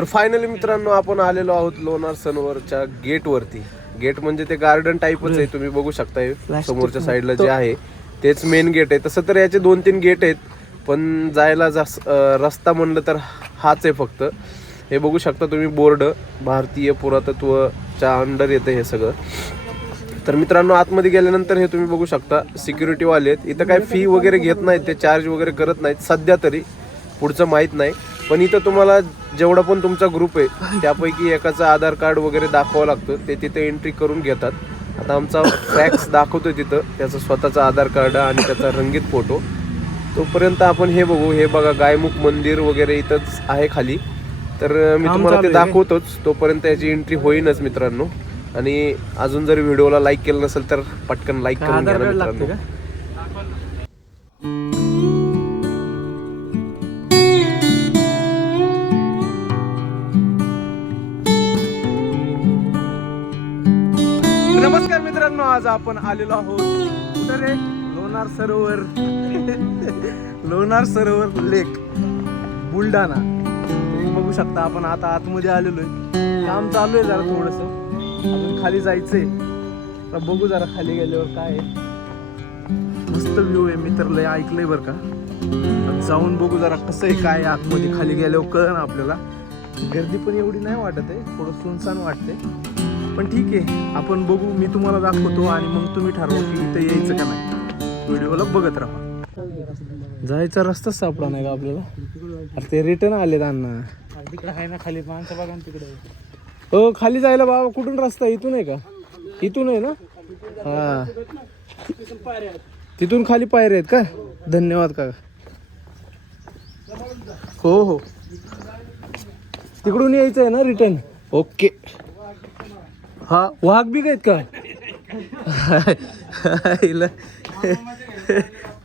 तर फायनली मित्रांनो आपण आलेलो आहोत लोणार सरोवरच्या गेटवरती. गेट म्हणजे ते गार्डन टाईपच आहे, तुम्ही बघू शकताय समोरच्या साईडला जे आहे तेच मेन गेट आहे. तसं तर याचे 2-3 गेट आहेत, पण जायला रस्ता म्हणलं तर हाच आहे फक्त. हे बघू शकता तुम्ही बोर्ड, भारतीय पुरातत्वच्या अंडर येतं हे सगळं. तर मित्रांनो आतमध्ये गेल्यानंतर हे तुम्ही बघू शकता सिक्युरिटीवाले आहेत. इथं काय फी वगैरे घेत नाहीत, ते चार्ज वगैरे करत नाहीत सध्या तरी, पुढचं माहीत नाही. पण इथं तुम्हाला जेवढा पण तुमचा ग्रुप आहे त्यापैकी एकाचं आधार कार्ड वगैरे दाखवावं लागतं, ते तिथे एंट्री करून घेतात. आता आमचा फॅक्स दाखवतोय तिथं, त्याचं स्वतःचं आधार कार्ड आणि त्याचा रंगीत फोटो. तोपर्यंत आपण हे बघू. हे बघा गायमुख मंदिर वगैरे इथंच आहे खाली. तर मी तुम्हाला ते दाखवतोच, तोपर्यंत याची एंट्री होईनच मित्रांनो. आणि अजून जर व्हिडिओला लाईक केलं नसेल तर पटकन लाईक करून घ्या मित्रांनो. नमस्कार मित्रांनो, आज आपण आलेलो आहोत कुठं रे? लोणार सरोवर. लोणार सरोवर लेक, बुलढाणा. तुम्ही बघू शकता आपण आता आतमध्ये आलेलो आहे. काम चालू आहे जरा थोडंसं, अजून खाली जायचंय. तर बघू जरा खाली गेल्यावर काय आहे. मस्त व्ह्यू आहे, मी तर लय ऐकलंय बरं का. जाऊन बघू जरा कसं आहे काय आतमध्ये. खाली गेल्यावर कळलं ना आपल्याला. गर्दी पण एवढी नाही वाटत आहे, थोडं सुनसान वाटते, पण ठीक आहे आपण बघू. मी तुम्हाला दाखवतो आणि मग तुम्ही ठरवा की इथं यायचं का नाही. व्हिडिओला बघत राहा. जायचा रस्ताच सापडा नाही का आपल्याला. अरे ते रिटर्न आले त्यांना. तिकडे आहे ना खाली माणसं बघा तिकडे. हो खाली जायला बाबा कुठून रस्ता? इथून आहे का? इथून आहे ना? हा तिथून खाली पायऱ्या आहेत का? धन्यवाद का. हो हो तिकडून यायचं आहे ना रिटर्न. ओके. हा वाघ बी आहेत का?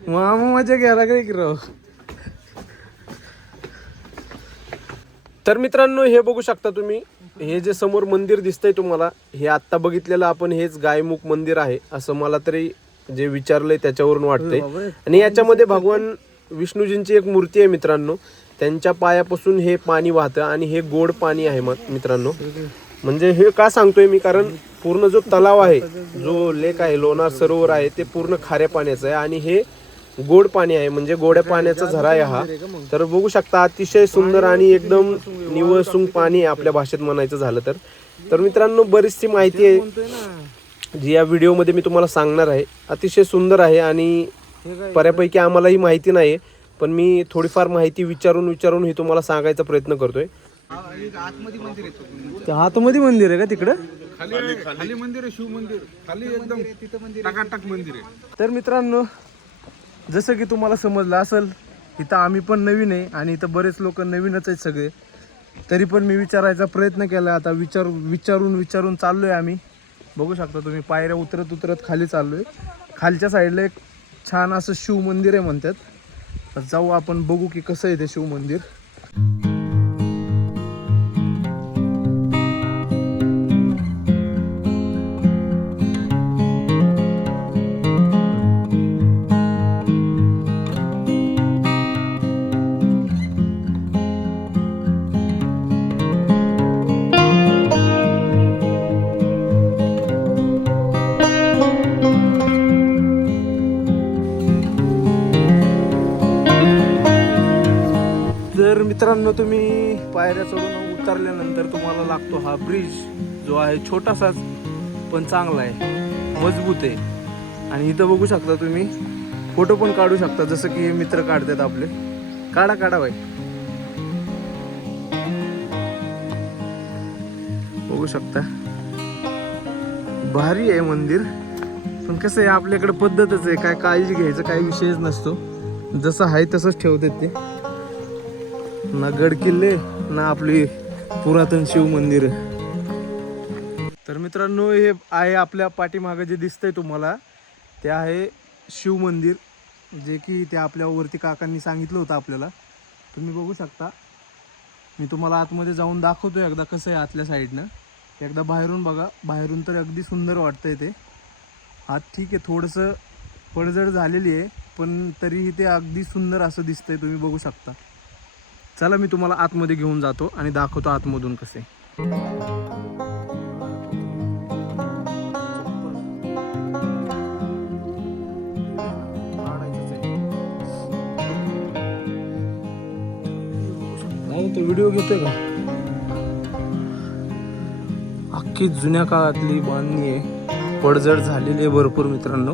मामा मजा घ्यायला काय की राव. तर मित्रांनो हे बघू शकता तुम्ही, हे जे समोर मंदिर दिसतंय तुम्हाला, हे आत्ता बघितलेलं आपण हेच गायमुख मंदिर आहे असं मला तरी जे विचारलंय त्याच्यावरून वाटतंय. आणि याच्यामध्ये भगवान विष्णूजींची एक मूर्ती आहे मित्रांनो. त्यांच्या पायापासून हे पाणी वाहतं आणि हे गोड पाणी आहे मित्रांनो. म्हणजे हे का सांगतोय मी, कारण पूर्ण जो तलाव आहे, जो लेक आहे, लोणार सरोवर आहे, ते पूर्ण खाऱ्या पाण्याचं आहे आणि हे गोड पाणी आहे, म्हणजे गोड्या पाण्याचा झरा आहे हा. तर बघू शकता अतिशय सुंदर आणि एकदम निवळसुंग पाणी आहे आपल्या भाषेत म्हणायचं झालं तर. तर मित्रांनो बरीचशी माहिती आहे जी या व्हिडिओमध्ये मी तुम्हाला सांगणार आहे. अतिशय सुंदर आहे आणि बऱ्यापैकी आम्हालाही माहिती नाही, पण मी थोडीफार माहिती विचारून ही तुम्हाला सांगायचा प्रयत्न करतोय. आतमध्ये मंदिर आहे का तिकडं? खाली मंदिर आहे, शिव मंदिर खाली एकदम टकाटक मंदिर आहे. तर मित्रांनो जसं की तुम्हाला समजलं असेल, इथं आम्ही पण नवीन आहे आणि इथं बरेच लोक नवीनच आहेत सगळे. तरी पण मी विचारायचा प्रयत्न केला. आता विचारून चाललोय आम्ही. बघू शकता तुम्ही पायऱ्या उतरत खाली चाललोय. खालच्या साईडला एक छान असं शिव मंदिर आहे म्हणतात. तर जाऊ आपण बघू की कसं आहे ते शिव मंदिर. तर मित्रांनो तुम्ही पायऱ्या चढून उतरल्यानंतर तुम्हाला लागतो हा ब्रिज, जो आहे छोटासाच पण चांगला आहे, मजबूत आहे. आणि इथं बघू शकता तुम्ही फोटो पण काढू शकता, जसं की हे मित्र काढतात आपले. काढा बाई. बघू शकता भारी आहे मंदिर. पण कसं आहे आपल्याकडे पद्धतच आहे, काय काळजी घ्यायचं काही विषयच नसतो. जसं आहे तसंच ठेवतात ते. ना गड किल्ले ना आपली पुरातन शिव मंदिर. तर मित्रांनो हे आहे आपल्या पाठीमागे जे दिसतंय तुम्हाला, ते आहे शिव मंदिर, जे की ते आपल्यावरती काकांनी सांगितलं होतं आपल्याला. तुम्ही बघू शकता. मी तुम्हाला आतमध्ये जाऊन दाखवतो एकदा कसं आहे आतल्या साईडनं. एकदा बाहेरून बघा. बाहेरून तर अगदी सुंदर वाटतंय ते. आत ठीक आहे थोडंसं पडझड झालेली आहे, पण तरीही ते अगदी सुंदर असं दिसतंय, तुम्ही बघू शकता. चला मी तुम्हाला आतमध्ये घेऊन जातो आणि दाखवतो आतमधून कसे. तो व्हिडिओ घेतोय का? अख्खी जुन्या काळातली बांधणी आहे, पडझड झालेली आहे भरपूर मित्रांनो,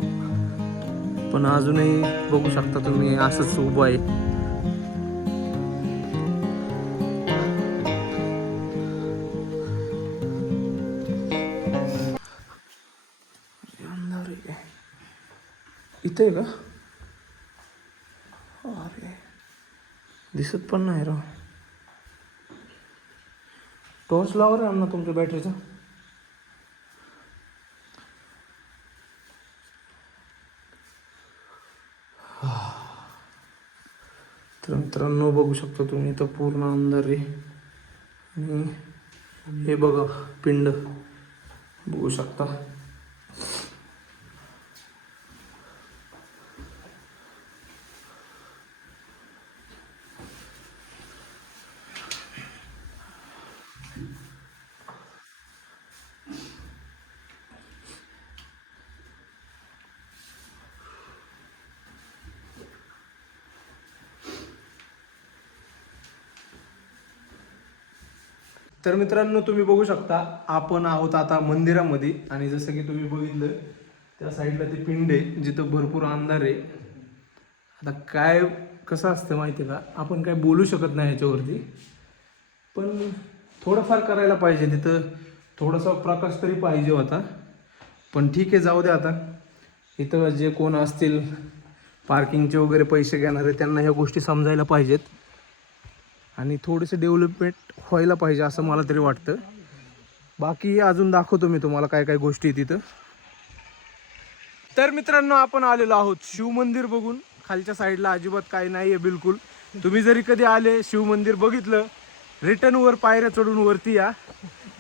पण अजूनही बघू शकता तुम्ही असंच उभं आहे. इथे आहे का? अरे दिसत पण नाही राव. टॉर्च लावा रे अण्णा तुमच्या बॅटरीचा. तर मित्रांनो बघू शकता तुम्ही इथं पूर्ण अंधार आहे. आणि हे बघा पिंड बघू शकता. तर मित्रांनो तुम्ही बघू शकता आपण आहोत आता मंदिरामध्ये. आणि जसं की तुम्ही बघितलं त्या साईडला ते पिंड आहे जिथं भरपूर अंधार आहे. आता काय कसं असतं माहिती आहे का, आपण काय बोलू शकत नाही याच्यावरती, पण थोडंफार करायला पाहिजे. तिथं थोडासा प्रकाश तरी पाहिजे होता, पण ठीक आहे जाऊ दे. आता इथं जे कोण असतील पार्किंगचे वगैरे पैसे घेणारे त्यांना ह्या गोष्टी समजायला पाहिजेत आणि थोडेसे डेव्हलपमेंट व्हायला पाहिजे असं मला तरी वाटतं. बाकी अजून दाखवतो मी तुम्हाला काय काय गोष्टी आहेत तिथं. तर मित्रांनो आपण आलेलो आहोत शिवमंदिर बघून. खालच्या साईडला अजिबात काही नाही आहे बिलकुल. तुम्ही जरी कधी आले शिवमंदिर बघितलं, रिटर्नवर पायऱ्या चढून वरती या.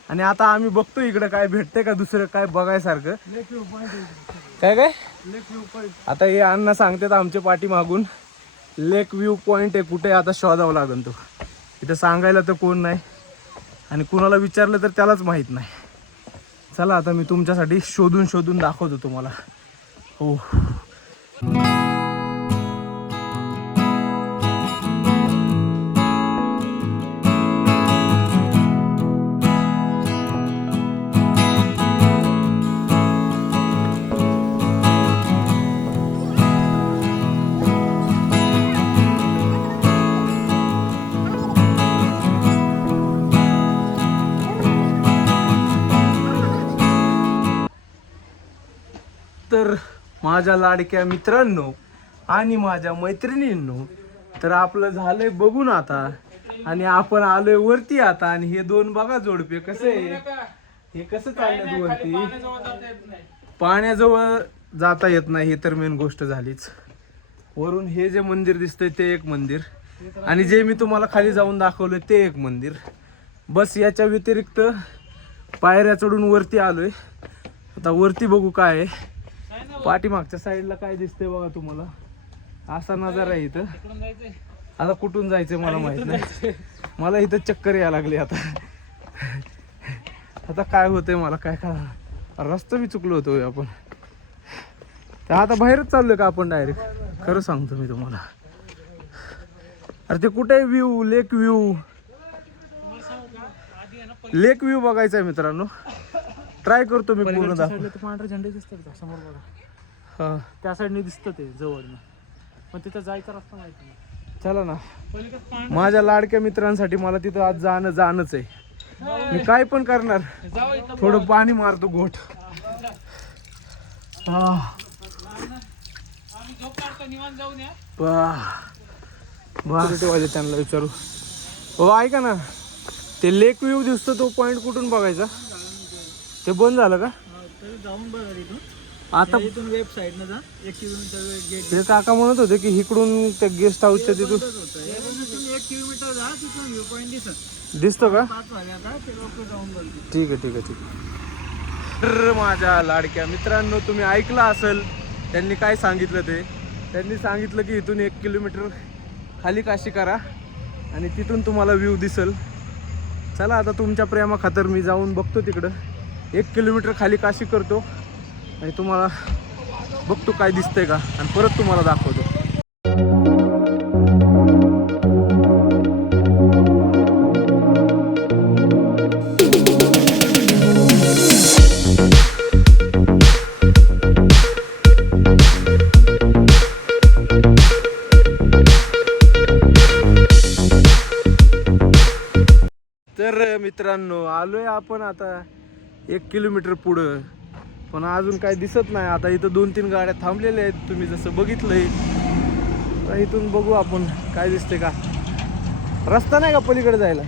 आणि आता आम्ही बघतो इकडं काय भेटतंय का दुसरं काय बघायसारखं. काय काय आता हे अण्णा सांगतात आमच्या पाठीमागून लेक व्ह्यू पॉईंट आहे. कुठे आता शोधावं लागेल तो. इथं सांगायला तर कोण नाही आणि कुणाला विचारलं तर त्यालाच माहीत नाही. चला आता मी तुमच्यासाठी शोधून शोधून दाखवतो तुम्हाला. हो तर माझ्या लाडक्या मित्रांनो आणि माझ्या मैत्रिणींनो, तर आपलं झालंय बघून आता आणि आपण आलोय वरती आता. आणि हे दोन बघा जोडपे कसे हे कसं चाललं वरती. पाण्याजवळ जाता येत नाही हे तर मेन गोष्ट झालीच. वरून हे जे मंदिर दिसतंय ते एक मंदिर आणि जे मी तुम्हाला खाली जाऊन दाखवलंय ते एक मंदिर. बस याच्या व्यतिरिक्त पायऱ्या चढून वरती आलोय. आता वरती बघू काय आहे. पाठीमागच्या साईडला काय दिसतंय बघा तुम्हाला. असा नजारा आहे इथं. आता कुठून जायचंय मला माहित नाही. मला इथं चक्कर यायला लागली आता. आता काय होतंय मला काय कळणार. रस्ता बी चुकलो होतो आपण. तर आता बाहेरच चाललोय का आपण डायरेक्ट. खरं सांगतो मी तुम्हाला. अरे ते कुठे व्ह्यू लेक व्ह्यू लेक व्ह्यू बघायचा आहे मित्रांनो. ट्राय करतो मी पूर्ण दाखवतो. पांढरे झेंडे दिसतात समोर बघा. हा त्या साईडने दिसतं ते जवळनं, पण तिथं जायचा रस्ता माहिती नाही. चला ना. माझ्या लाडक्या मित्रांसाठी मला तिथं आज जाणंच आहे. मी काय पण करणार. थोडं पाणी मारतो घोट. त्यांना विचारू. हो ऐका ना, ते लेक व्ह्यू दिसतो तो पॉइंट कुठून बघायचा. ते बंद झालं का जाऊन बघा तिथून. आता इथून वेब साईडनं जा 1 किलोमीटर गेट. ते काका म्हणत होते की इकडून त्या गेस्ट हाऊसच्या तिथून 1 किलोमीटर जा, तिथून व्ह्यू पॉईंट दिसतो का. 5 वाजे आता ते लोक जाऊन बघतील. ठीक आहे ठीक आहे ठीक आहे. तर माझ्या लाडक्या मित्रांनो तुम्ही ऐकलं असेल त्यांनी काय सांगितलं ते. त्यांनी सांगितलं की इथून 1 किलोमीटर खाली काशी करा आणि तिथून तुम्हाला व्ह्यू दिसल. चला आता तुमच्या प्रेमा खातर मी जाऊन बघतो तिकडं. 1 किलोमीटर खाली काशी करतो आणि तुम्हाला बघतो काय दिसतंय का, आणि परत तुम्हाला दाखवतो. तर मित्रांनो आलोय आपण आता 1 किलोमीटर पुढं, पण अजून काय दिसत नाही. आता इथं 2-3 गाड्या थांबलेल्या आहेत, तुम्ही जसं बघितलंय. आता इथून बघू आपण काय दिसते का. रस्ता नाही का पलीकडे जायला.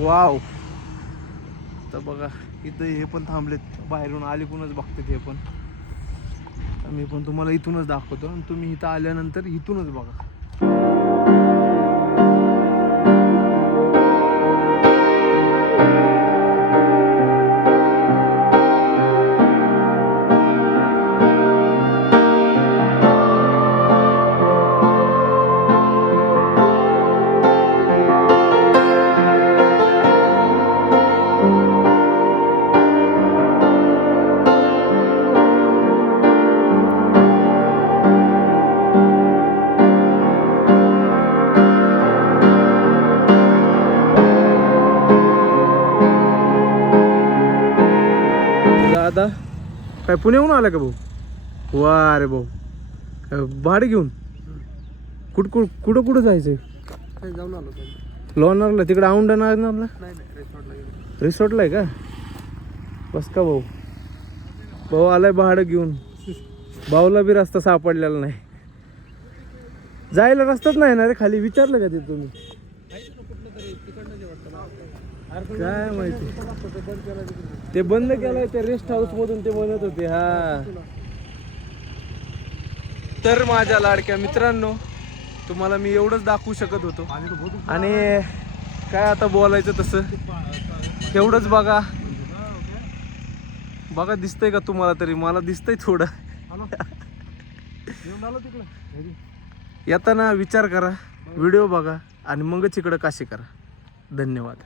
वाव, तर बघा इथं हे पण थांबलेत, बाहेरून अलीकूनच बघतात हे पण. तर मी पण तुम्हाला इथूनच दाखवतो आणि तुम्ही इथं आल्यानंतर इथूनच बघा. दादा काय पुण्याहून आला का भाऊ? वा रे भाऊ, काय भाडे घेऊन कुठं जायचंय? जाऊन आलो. लोणारला, तिकडे औंढा नारला नाही रिसॉर्टला आहे का? बस का भाऊ. भाऊ आलाय भाडं घेऊन. भाऊला बी रस्ता सापडलेला नाही, जायला रस्ताच नाही ना रे खाली. विचारलं का ते तुम्ही? काय माहिती, ते बंद केलंय ते रेस्ट हाऊस मधून ते म्हणत होते. हा, तर माझ्या लाडक्या मित्रांनो, तुम्हाला मी एवढंच दाखवू शकत होतो. आणि काय आता बोलायचं तसं, एवढंच. बघा दिसतंय का तुम्हाला? तरी मला दिसतंय थोडं. येताना विचार करा, व्हिडिओ बघा आणि मगच इकडं काशी करा. धन्यवाद.